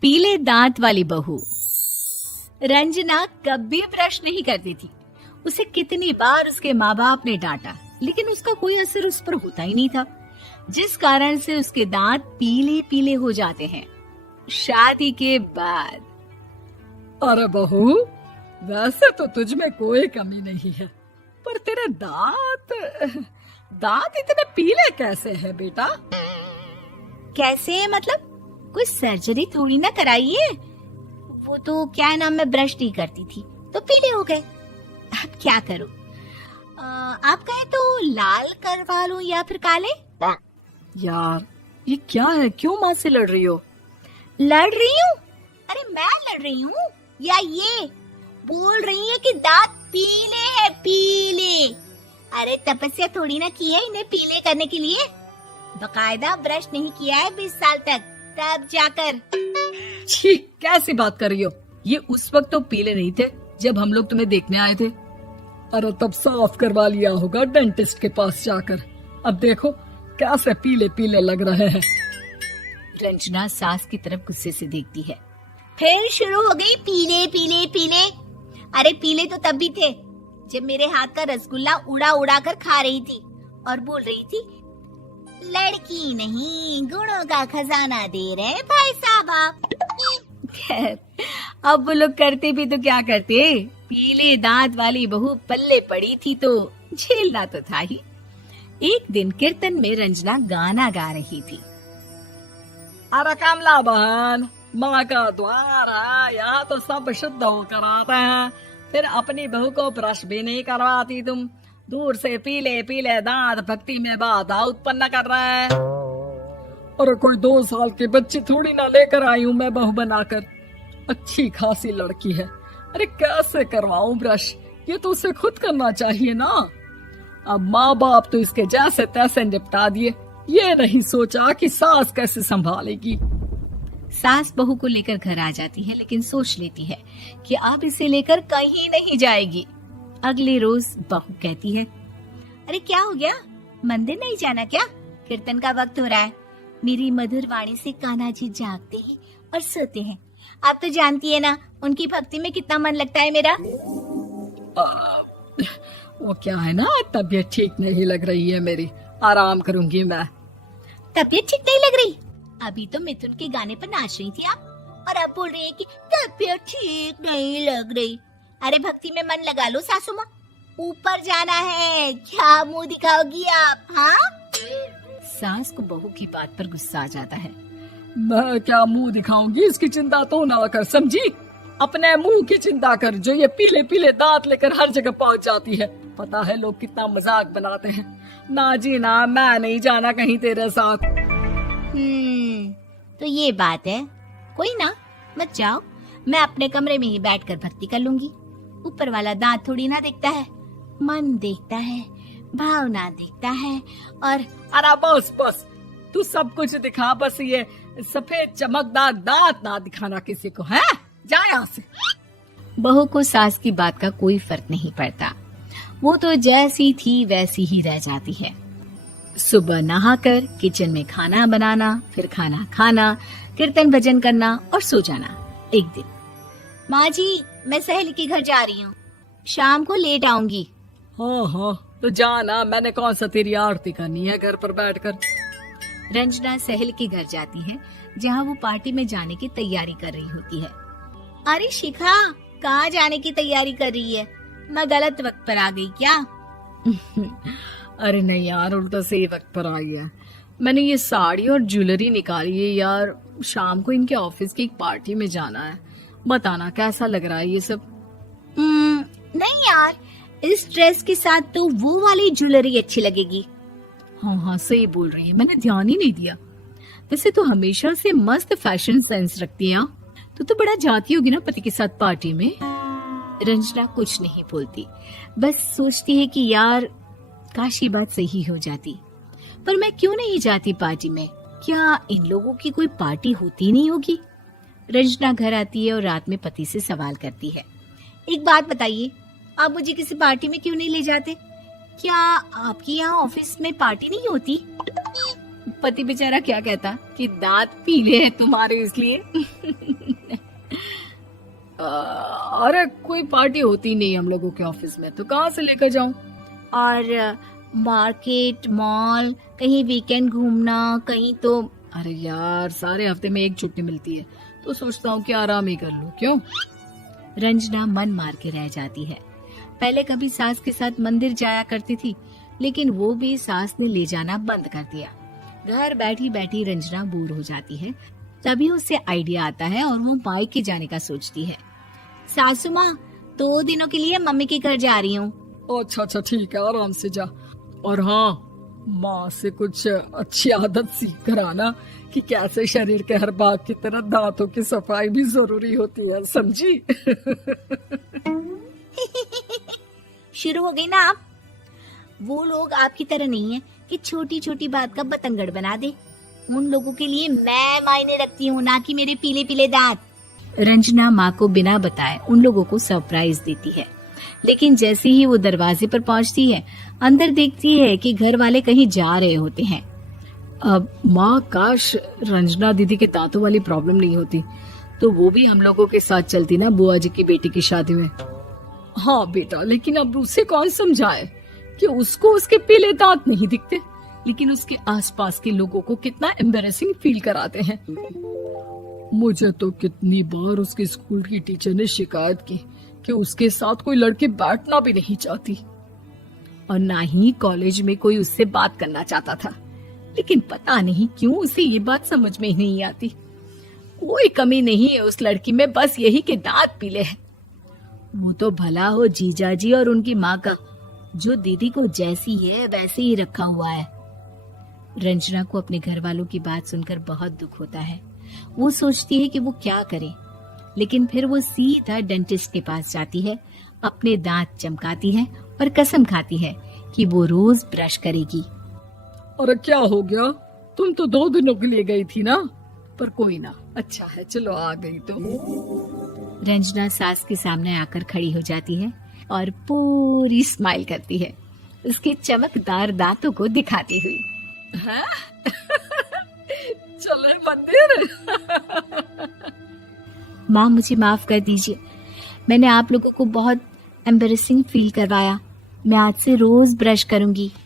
पीले दांत वाली बहू। रंजना कभी ब्रश नहीं करती थी। उसे कितनी बार उसके माँ बाप ने डांटा, लेकिन उसका कोई असर उस पर होता ही नहीं था, जिस कारण से उसके दांत पीले पीले हो जाते हैं। शादी के बाद अरे बहू, वैसे तो तुझ में कोई कमी नहीं है, पर तेरे दांत इतने पीले कैसे हैं बेटा? कैसे मतलब? कोई सर्जरी थोड़ी ना कराइए। वो तो क्या नाम, मैं ब्रश नहीं करती थी तो पीले हो गए। अब क्या करूं? आप कहें तो लाल करवा लूं या फिर काले? यार ये क्या है, क्यों माँ से लड़ रही हो? लड़ रही हूँ? अरे मैं लड़ रही हूँ या ये बोल रही है कि दांत पीले हैं, पीले। अरे तपस्या थोड़ी ना की है इन्हें पीले करने के लिए। बकायदा ब्रश नहीं किया है 20 साल तक, तब जाकर। छी, कैसी बात कर रही हो? ये उस वक्त तो पीले नहीं थे जब हम लोग तुम्हें देखने आए थे। अरे तब साफ करवा लिया होगा डेंटिस्ट के पास जाकर। अब देखो कैसे पीले पीले लग रहे हैं। रंजना सास की तरफ गुस्से से देखती है। फिर शुरू हो गई पीले पीले पीले। अरे पीले तो तब भी थे जब मेरे हाथ का रसगुल्ला उड़ा उड़ा कर खा रही थी और बोल रही थी, लड़की नहीं गुणों का खजाना दे रहे भाई साहब आप। खैर, अब वो लोग करते भी तो क्या करते, पीले दांत वाली बहू पल्ले पड़ी थी तो झेलना तो था ही। एक दिन कीर्तन में रंजना गाना गा रही थी। अरे कमला बहन, माँ का द्वार है, यहाँ तो सब शुद्ध होकर आते हैं, फिर अपनी बहू को ब्रश भी नहीं करवाती तुम। दूर से पीले पीले दांत भक्ति में बाधा उत्पन्न कर रहे हैं। अरे कोई 2 साल की बच्ची थोड़ी ना लेकर आई हूँ मैं बहू बनाकर। अच्छी खासी लड़की है, अरे कैसे करवाऊं ब्रश? ये तो उसे खुद करना चाहिए ना। अब माँ बाप तो इसके जैसे तैसे निपटा दिए, ये नहीं सोचा कि सास कैसे संभालेगी। सास बहू को लेकर घर आ जाती है, लेकिन सोच लेती है कि अब इसे लेकर कहीं नहीं जाएगी। अगले रोज बहू कहती है, अरे क्या हो गया, मंदिर नहीं जाना क्या? कीर्तन का वक्त हो रहा है। मेरी मधुर वाणी से कान्हा जी जागते हैं और सोते हैं। आप तो जानती है ना उनकी भक्ति में कितना मन लगता है मेरा। वो क्या है ना, तबीयत ठीक नहीं लग रही है मेरी, आराम करूंगी मैं। तबीयत ठीक नहीं लग रही? अभी तो मिथुन के गाने पर नाच रही थी आप, और अब बोल रही है कि तबीयत ठीक नहीं लग रही। अरे भक्ति में मन लगा लो सासू माँ, ऊपर जाना है, क्या मुंह दिखाओगी आप? हाँ? सास को बहू की बात पर गुस्सा आ जाता है। मैं क्या मुंह दिखाऊंगी, इसकी चिंता तो ना कर, समझी? अपने मुंह की चिंता कर, जो ये पीले पीले दांत लेकर हर जगह पहुंच जाती है। पता है लोग कितना मजाक बनाते हैं। ना जी ना, मैं नहीं जाना कहीं तेरे साथ। तो ये बात है, कोई ना, मत जाओ, मैं अपने कमरे में ही बैठकर भक्ति कर लूंगी। ऊपर वाला दांत थोड़ी ना देखता है, मन देखता है, भावना देखता है। और अरे बस बस, तू सब कुछ दिखा, बस ये सफेद चमकदार दांत ना दिखाना किसी को, है? जा यहाँ से। बहू को सास की बात का कोई फर्क नहीं पड़ता, वो तो जैसी थी वैसी ही रह जाती है। सुबह नहाकर किचन में खाना बनाना, फिर खाना खाना, कीर्तन भजन करना और सो जाना। एक दिन, माँ जी मैं सहेली के घर जा रही हूँ, शाम को लेट आऊंगी। हाँ हाँ तो जाना, मैंने कौन सा तेरी आरती करनी है घर पर बैठकर। रंजना सहेली के घर जाती है, जहाँ वो पार्टी में जाने की तैयारी कर रही होती है। अरे शिखा, कहाँ जाने की तैयारी कर रही है? मैं गलत वक्त पर आ गई क्या? अरे नहीं यार, उल्टा सही वक्त पर आ गया। मैंने ये साड़ी और ज्वेलरी निकाली है यार, शाम को इनके ऑफिस की एक पार्टी में जाना है। बताना कैसा लग रहा है ये सब? नहीं यार, इस ड्रेस के साथ तो वो वाली ज्वेलरी अच्छी लगेगी। हाँ हाँ सही बोल रही है, मैंने ध्यान ही नहीं दिया। वैसे तो हमेशा से मस्त फैशन सेंस रखती है। तो बड़ा जाती होगी ना पति के साथ पार्टी में। रंजना कुछ नहीं बोलती, बस सोचती है कि यार काश ये बात सही हो जाती, पर मैं क्यों नहीं जाती पार्टी में? क्या इन लोगों की कोई पार्टी होती नहीं होगी? रंजना घर आती है और रात में पति से सवाल करती है, एक बात बताइए, आप मुझे किसी पार्टी में क्यों नहीं ले जाते? क्या आपकी यहाँ ऑफिस में पार्टी नहीं होती? पति बेचारा क्या कहता कि दांत पीले हैं तुम्हारे इसलिए। अरे कोई पार्टी होती नहीं हम लोगों के ऑफिस में, तो कहाँ से लेकर जाऊं? और मार्केट, मॉल, कहीं वीकेंड घूमना, कहीं तो। अरे यार, सारे हफ्ते में एक छुट्टी मिलती है, तो सोचता हूँ कि आराम ही कर लूं। क्यों? रंजना मन मार के रह जाती है। पहले कभी सास के साथ मंदिर जाया करती थी, लेकिन वो भी सास ने ले जाना बंद कर दिया। घर बैठी बैठी रंजना बोर हो जाती है। तभी उसे आइडिया आता है और वो मायके जाने का सोचती है। सासू माँ, 2 दिनों के लिए मम्मी के घर जा रही हूँ। अच्छा अच्छा, ठीक है, आराम से जा। और हाँ, माँ से कुछ अच्छी आदत सीख कर आना कि कैसे शरीर के हर भाग की तरह दांतों की सफाई भी जरूरी होती है, समझी? शुरू हो गई ना आप। वो लोग आपकी तरह नहीं है कि छोटी छोटी बात का बतंगड़ बना दे। उन लोगों के लिए मैं मायने रखती हूँ, ना कि मेरे पीले पीले दांत। रंजना माँ को बिना बताए उन लोगों को सरप्राइज देती है, लेकिन जैसे ही वो दरवाजे पर पहुंचती है, अंदर देखती है कि घर वाले कहीं जा रहे होते हैं। अब माँ, काश रंजना दीदी के दांतों वाली प्रॉब्लम नहीं होती, तो वो भी हम लोगों के साथ चलती ना बुआ जी की बेटी की शादी में। हाँ बेटा, लेकिन अब उसे कौन समझाए कि उसको उसके पीले दांत नहीं दिखते, लेकिन उसके आसपास के लोगों को कितना एम्बैरेसिंग फील कराते हैं। मुझे तो कितनी बार उसके स्कूल की टीचर ने शिकायत की कि उसके साथ कोई लड़की बैठना भी नहीं चाहती, और ना ही कॉलेज में कोई उससे बात करना चाहता था। लेकिन पता नहीं क्यों उसे ये बात समझ में ही नहीं आती। कोई कमी नहीं है उस लड़की में, बस यही कि दांत पीले हैं। वो तो भला हो जीजा जी और उनकी माँ का, जो दीदी को जैसी है वैसे ही रखा हुआ है। रंजना को अपने घर वालों की बात सुनकर बहुत दुख होता है। वो सोचती है कि वो क्या करे, लेकिन फिर वो सीधा डेंटिस्ट के पास जाती है, अपने दांत चमकाती है और कसम खाती है कि वो रोज ब्रश करेगी। अरे क्या हो गया? तुम तो 2 दिनों के लिए गई थी ना, पर कोई ना, अच्छा है, चलो आ गई तो। रंजना सास के सामने आकर खड़ी हो जाती है और पूरी स्माइल करती है, उसके चमकदार दांतों को दिखाती हुई। हैं? चले मंदिर। माँ, मुझे माफ कर दीजिए, मैंने आप लोगों को बहुत एम्बैरेसिंग फील करवाया। मैं आज से रोज ब्रश करूंगी।